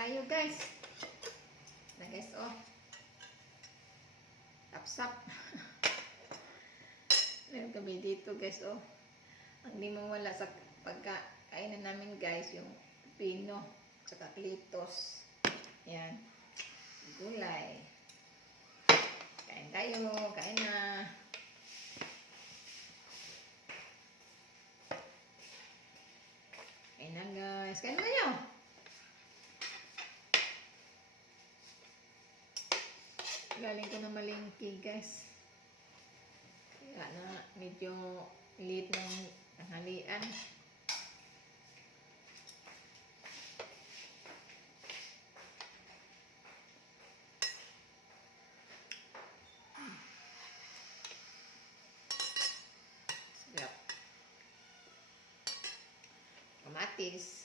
tayo guys. Na guys, oh. Tapsap. Meron kami dito guys, oh. Ang di mawala sa pagkainan namin guys, yung pino, saka klitos. Yan. Gulay. Kain tayo. Kain na. Kain na guys. Kain na kayo. Galing ko na malingki guys. Kaya na medyo late ng tanghalian. Sarap. Kamatis.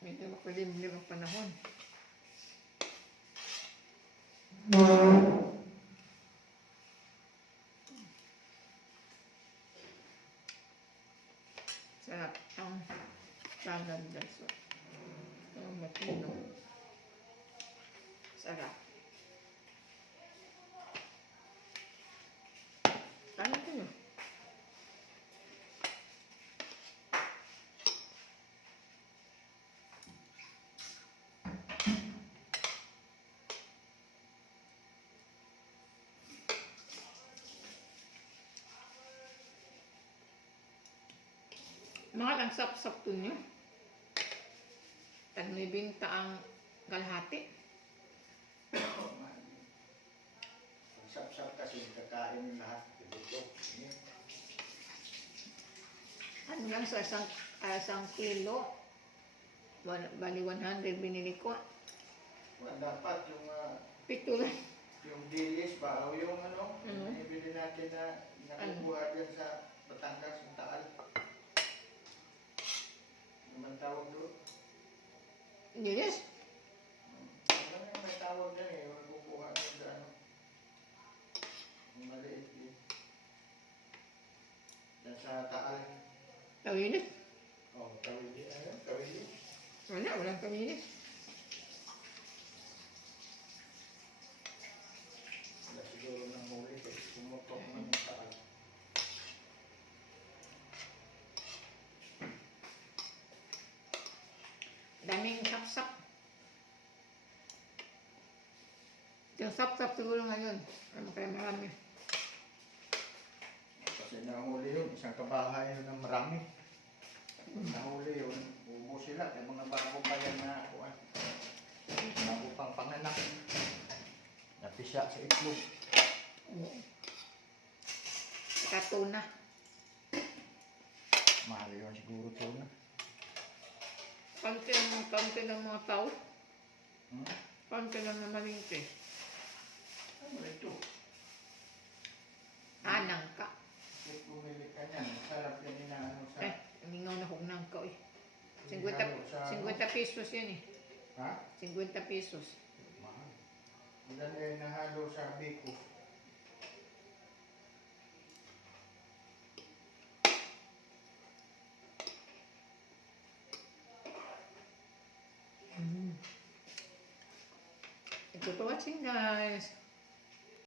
Medyo makulimlim ang panahon. Sarap ang salad guys. Ang matino. Sarap. Ano ito yun? Mahal ang sap-sap to nyo. Tag may binta ang kalahati. Ang sap-sap kasi kakain lahat dito. Ano lang sa isang kilo. Bali 100 binili ko. Well, dapat yung Pito lang. yung dilis ba o yung ibili natin na nakukuha dyan sa Batangas, yung Taal. Naman tawag doon? Yes. Ano yung may tawag dyan eh, yung nakukuha dyan sa yung maliit eh. Yan sa Taal. Kawinis? Oh, Kawili. Ano? Kawili? Walang kawinis. Wala siguro ng muli kasi pumutok ng Taal. Daming sap-sap. Yung sap-sap siguro ngayon. Ano kaya marami. Kasi nahuli yun, isang kabahay yun ng marami. Nahuli yun, ubo sila. Yung mga bago pa yan na bago pang panganak. Napisya sa itlog. Saka tuna. Mahal yun siguro ito na. Konti ng mga tao. Konti lang na malingki. Ano ito? Nangka. Kung bumili ka niyan, masarap yan inaano sa... Mingaw na kong nangka eh. 50 pesos yan eh. Ha? 50 pesos. Mahal. Ilan ay nahalo sa biko. Thank you for watching guys.